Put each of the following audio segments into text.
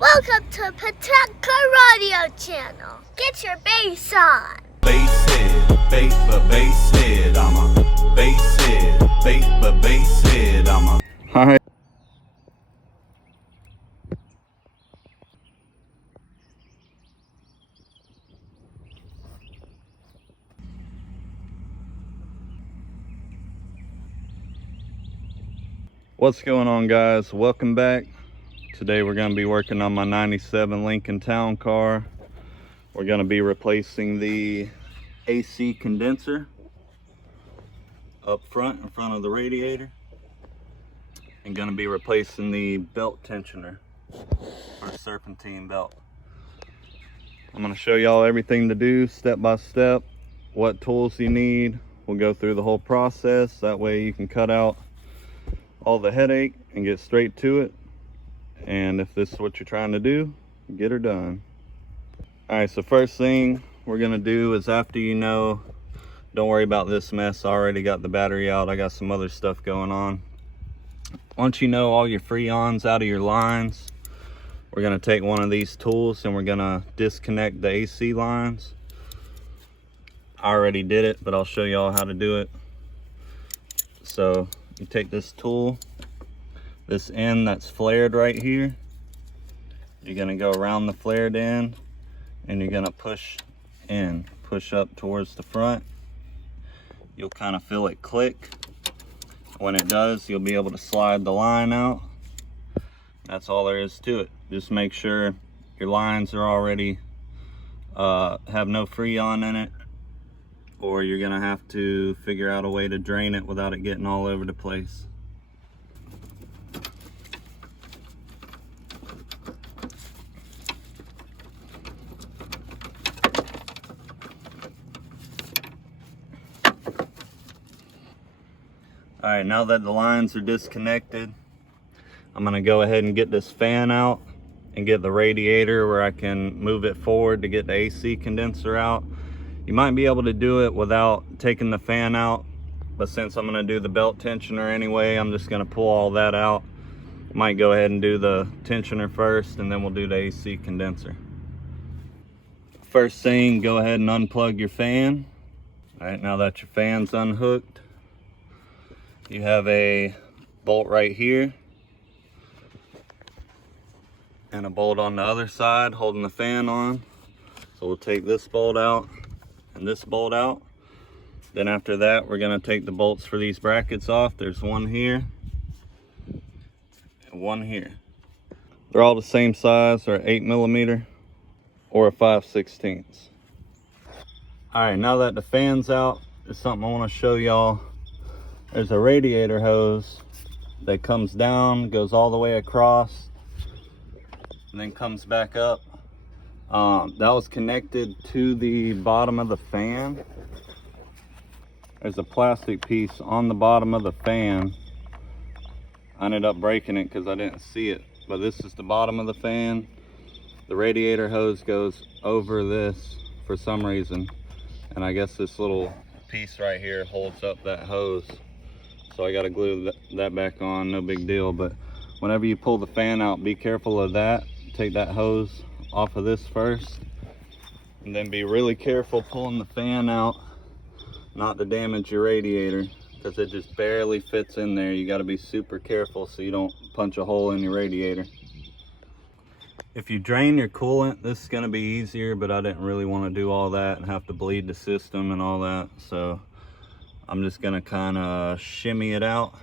Welcome to Pawtucket Radio Channel. Get your bass on. Bass head, bass head, I'm a bass head, bass head, I'm a. Hi. What's going on, guys? Welcome back. Today we're going to be working on my 97 Lincoln Town Car. We're going to be replacing the AC condenser up front, in front of the radiator, and going to be replacing the belt tensioner or serpentine belt. I'm going to show y'all everything to do step by step, what tools you need. We'll go through the whole process, that way you can cut out all the headache and get straight to it. And if this is what you're trying to do, get her done. All right, so first thing we're gonna do is, after you know, don't worry about this mess, I already got the battery out, I got some other stuff going on. Once you know all your freons out of your lines, we're gonna take one of these tools and we're gonna disconnect the AC lines. I already did it, but I'll show y'all how to do it. So you take this tool, this end that's flared right here, you're gonna go around the flared end and you're gonna push up towards the front. You'll kind of feel it click. When it does, you'll be able to slide the line out. That's all there is to it. Just make sure your lines are already have no freon in it, or you're gonna have to figure out a way to drain it without it getting all over the place. All right, now that the lines are disconnected, I'm gonna go ahead and get this fan out and get the radiator where I can move it forward to get the AC condenser out. You might be able to do it without taking the fan out, but since I'm gonna do the belt tensioner anyway, I'm just gonna pull all that out. Might go ahead and do the tensioner first, and then we'll do the AC condenser. First thing, go ahead and unplug your fan. All right, now that your fan's unhooked, you have a bolt right here and a bolt on the other side holding the fan on. So we'll take this bolt out and this bolt out. Then after that, we're gonna take the bolts for these brackets off. There's one here and one here. They're all the same size. They're 8mm or a 5/16. All right, now that the fan's out, there's something I wanna show y'all. There's a radiator hose that comes down, goes all the way across, and then comes back up. That was connected to the bottom of the fan. There's a plastic piece on the bottom of the fan. I ended up breaking it because I didn't see it, but this is the bottom of the fan. The radiator hose goes over this for some reason, and I guess this little piece right here holds up that hose. So I gotta glue that back on, no big deal. But whenever you pull the fan out, be careful of that. Take that hose off of this first, and then be really careful pulling the fan out, not to damage your radiator, because it just barely fits in there. You gotta be super careful so you don't punch a hole in your radiator. If you drain your coolant, this is gonna be easier, but I didn't really want to do all that and have to bleed the system and all that. So I'm just gonna kind of shimmy it out.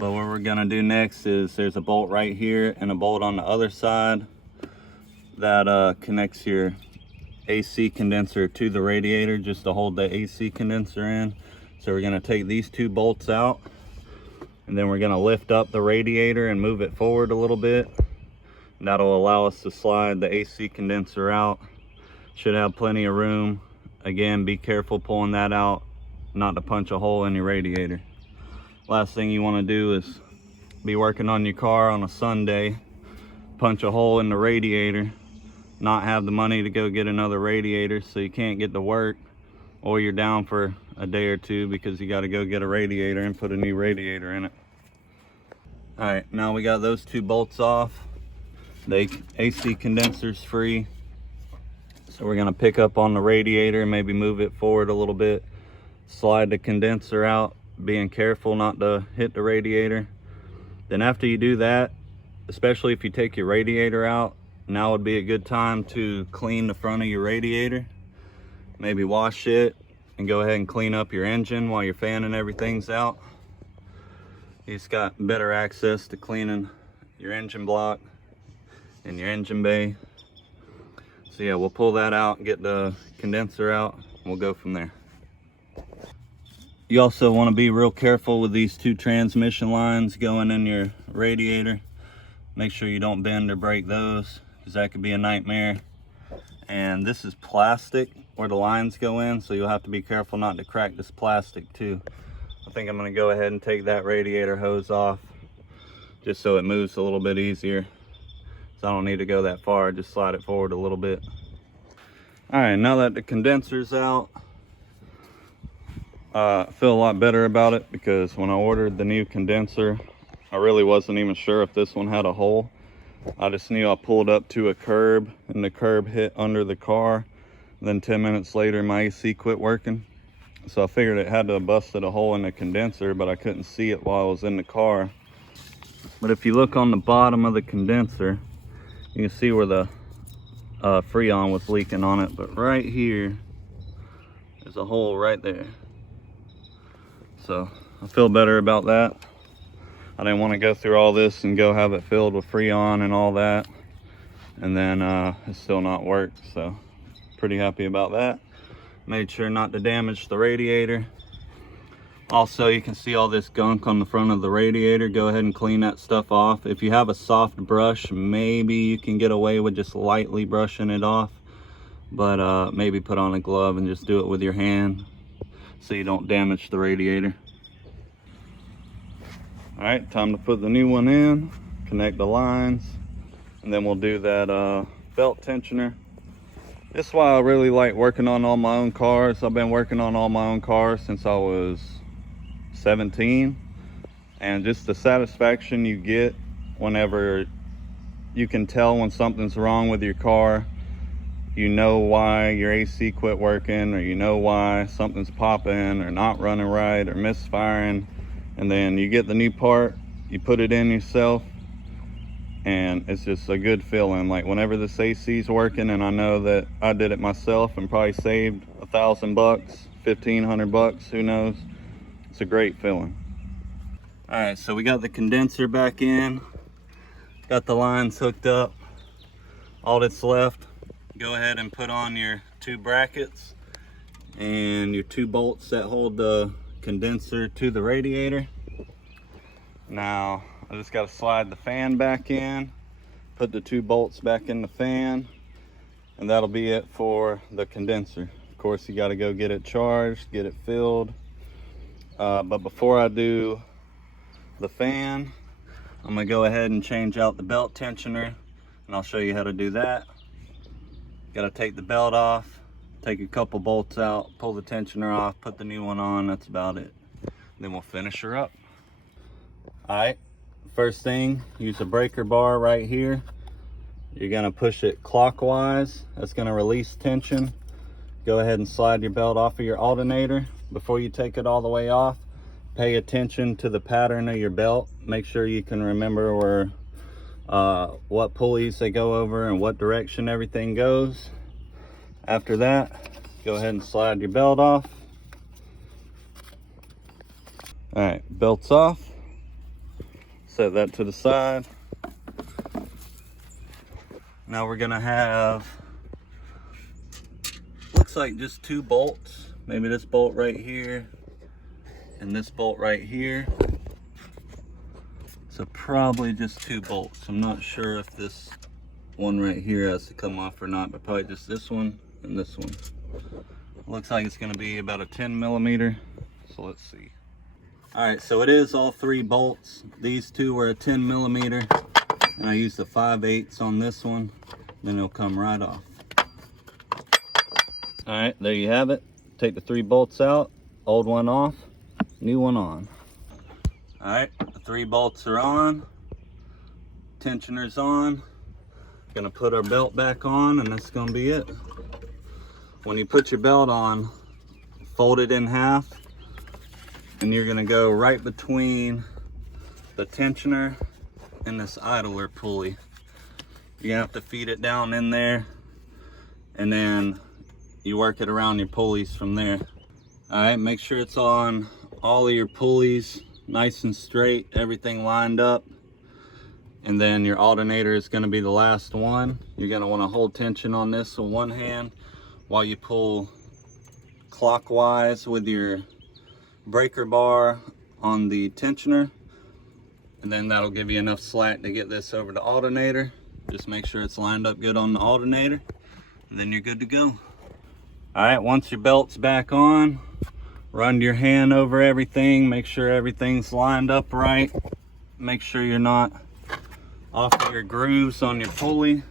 But what we're gonna do next is, there's a bolt right here and a bolt on the other side that connects your AC condenser to the radiator, just to hold the AC condenser in. So we're gonna take these two bolts out, and then we're gonna lift up the radiator and move it forward a little bit. That'll allow us to slide the AC condenser out. Should have plenty of room. Again, be careful pulling that out, not to punch a hole in your radiator. Last thing you want to do is be working on your car on a Sunday, punch a hole in the radiator, not have the money to go get another radiator, so you can't get to work, or you're down for a day or two because you got to go get a radiator and put a new radiator in it. All right, now we got those two bolts off. The AC condenser's free. So we're gonna pick up on the radiator, maybe move it forward a little bit, slide the condenser out, being careful not to hit the radiator. Then after you do that, especially if you take your radiator out, now would be a good time to clean the front of your radiator. Maybe wash it and go ahead and clean up your engine while your fan and everything's out. You just got better access to cleaning your engine block and your engine bay. So yeah, we'll pull that out and get the condenser out, and we'll go from there. You also want to be real careful with these two transmission lines going in your radiator. Make sure you don't bend or break those, because that could be a nightmare. And this is plastic where the lines go in, so you'll have to be careful not to crack this plastic too. I think I'm going to go ahead and take that radiator hose off just so it moves a little bit easier. So I don't need to go that far, just slide it forward a little bit. All right, now that the condenser's out, I feel a lot better about it, because when I ordered the new condenser, I really wasn't even sure if this one had a hole. I just knew I pulled up to a curb and the curb hit under the car. Then 10 minutes later, my AC quit working. So I figured it had to have busted a hole in the condenser, but I couldn't see it while I was in the car. But if you look on the bottom of the condenser, you can see where the Freon was leaking on it. But right here, there's a hole right there. So I feel better about that. I didn't want to go through all this and go have it filled with Freon and all that, and then it still not work. So pretty happy about that. Made sure not to damage the radiator. Also, you can see all this gunk on the front of the radiator. Go ahead and clean that stuff off. If you have a soft brush, maybe you can get away with just lightly brushing it off, but maybe put on a glove and just do it with your hand so you don't damage the radiator. All right, time to put the new one in, connect the lines, and then we'll do that belt tensioner. This is why I really like working on all my own cars. I've been working on all my own cars since I was 17, and just the satisfaction you get whenever you can tell when something's wrong with your car. You know why your AC quit working, or you know why something's popping or not running right or misfiring, and then you get the new part, you put it in yourself, and it's just a good feeling. Like whenever this AC is working and I know that I did it myself and probably saved $1,000 bucks, $1,500 who knows, it's a great feeling. All right, so we got the condenser back in, got the lines hooked up. All that's left, go ahead and put on your two brackets and your two bolts that hold the condenser to the radiator. Now I just got to slide the fan back in, put the two bolts back in the fan, and that'll be it for the condenser. Of course, you got to go get it charged, get it filled. But before I do the fan, I'm gonna go ahead and change out the belt tensioner, and I'll show you how to do that. Got to take the belt off, take a couple bolts out, pull the tensioner off, put the new one on. That's about it. Then we'll finish her up. All right, first thing, use a breaker bar right here. You're gonna push it clockwise. That's gonna release tension. Go ahead and slide your belt off of your alternator. Before you take it all the way off, pay attention to the pattern of your belt. Make sure you can remember where what pulleys they go over and what direction everything goes. After that, go ahead and slide your belt off. All right, belt's off. Set that to the side. Now we're gonna have, looks like just two bolts. Maybe this bolt right here and this bolt right here. So probably just two bolts. I'm not sure if this one right here has to come off or not, but probably just this one and this one. Looks like it's gonna be about a 10 millimeter. So let's see. All right, so it is all three bolts. These two were a 10 millimeter, and I used the 5/8 on this one. Then it'll come right off. All right, there you have it. Take the three bolts out, old one off, new one on. All right, the three bolts are on, tensioner's on. Gonna put our belt back on, and that's gonna be it. When you put your belt on, fold it in half, and you're gonna go right between the tensioner and this idler pulley. You have to feed it down in there, and then you work it around your pulleys from there. All right, make sure it's on all of your pulleys, nice and straight, everything lined up. And then your alternator is going to be the last one. You're going to want to hold tension on this with one hand while you pull clockwise with your breaker bar on the tensioner. And then that'll give you enough slack to get this over the alternator. Just make sure it's lined up good on the alternator, and then you're good to go. All right, once your belt's back on, run your hand over everything. Make sure everything's lined up right. Make sure you're not off of your grooves on your pulley.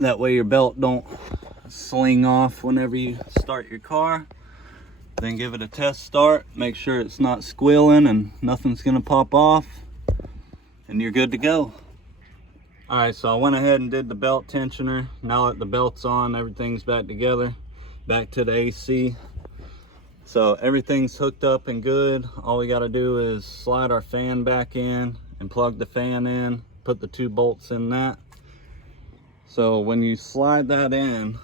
That way your belt don't sling off whenever you start your car. Then give it a test start. Make sure it's not squealing and nothing's gonna pop off, and you're good to go. All right, so I went ahead and did the belt tensioner. Now that the belt's on, everything's back together, back to the AC. So everything's hooked up and good. All we gotta do is slide our fan back in and plug the fan in, put the 2 bolts in that. So when you slide that in,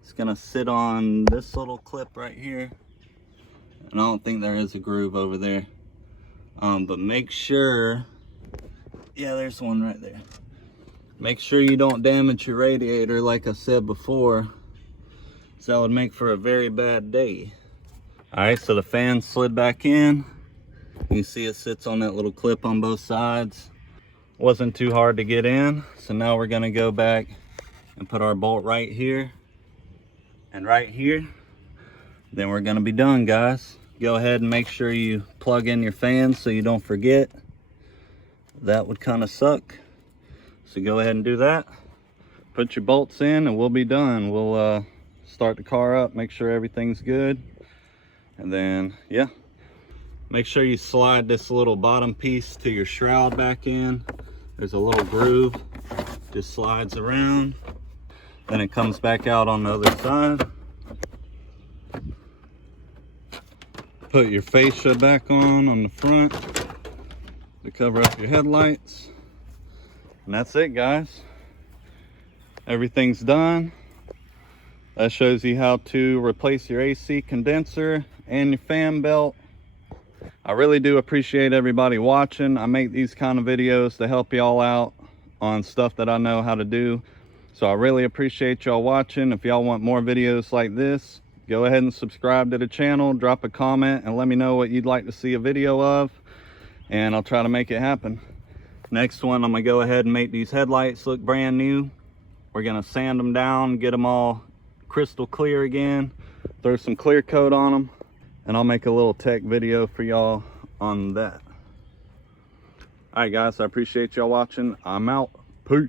it's gonna sit on this little clip right here. And I don't think there is a groove over there. But make sure, yeah, there's one right there. Make sure you don't damage your radiator like I said before. So that would make for a very bad day. All right, so the fan slid back in. You see it sits on that little clip on both sides. Wasn't too hard to get in. So now we're gonna go back and put our bolt right here and right here. Then we're gonna be done, guys. Go ahead and make sure you plug in your fan so you don't forget. That would kind of suck. So go ahead and do that. Put your bolts in and we'll be done. We'll start the car up, make sure everything's good. And then, yeah. Make sure you slide this little bottom piece to your shroud back in. There's a little groove, just slides around. Then it comes back out on the other side. Put your fascia back on the front to cover up your headlights. And that's it, guys. Everything's done. That shows you how to replace your AC condenser and your fan belt. I really do appreciate everybody watching. I make these kind of videos to help y'all out on stuff that I know how to do. So I really appreciate y'all watching. If y'all want more videos like this, go ahead and subscribe to the channel, drop a comment, and let me know what you'd like to see a video of, and I'll try to make it happen. Next one, I'm gonna go ahead and make these headlights look brand new. We're gonna sand them down, get them all crystal clear again, throw some clear coat on them, and I'll make a little tech video for y'all on that. All right, guys, I appreciate y'all watching. I'm out. Peace.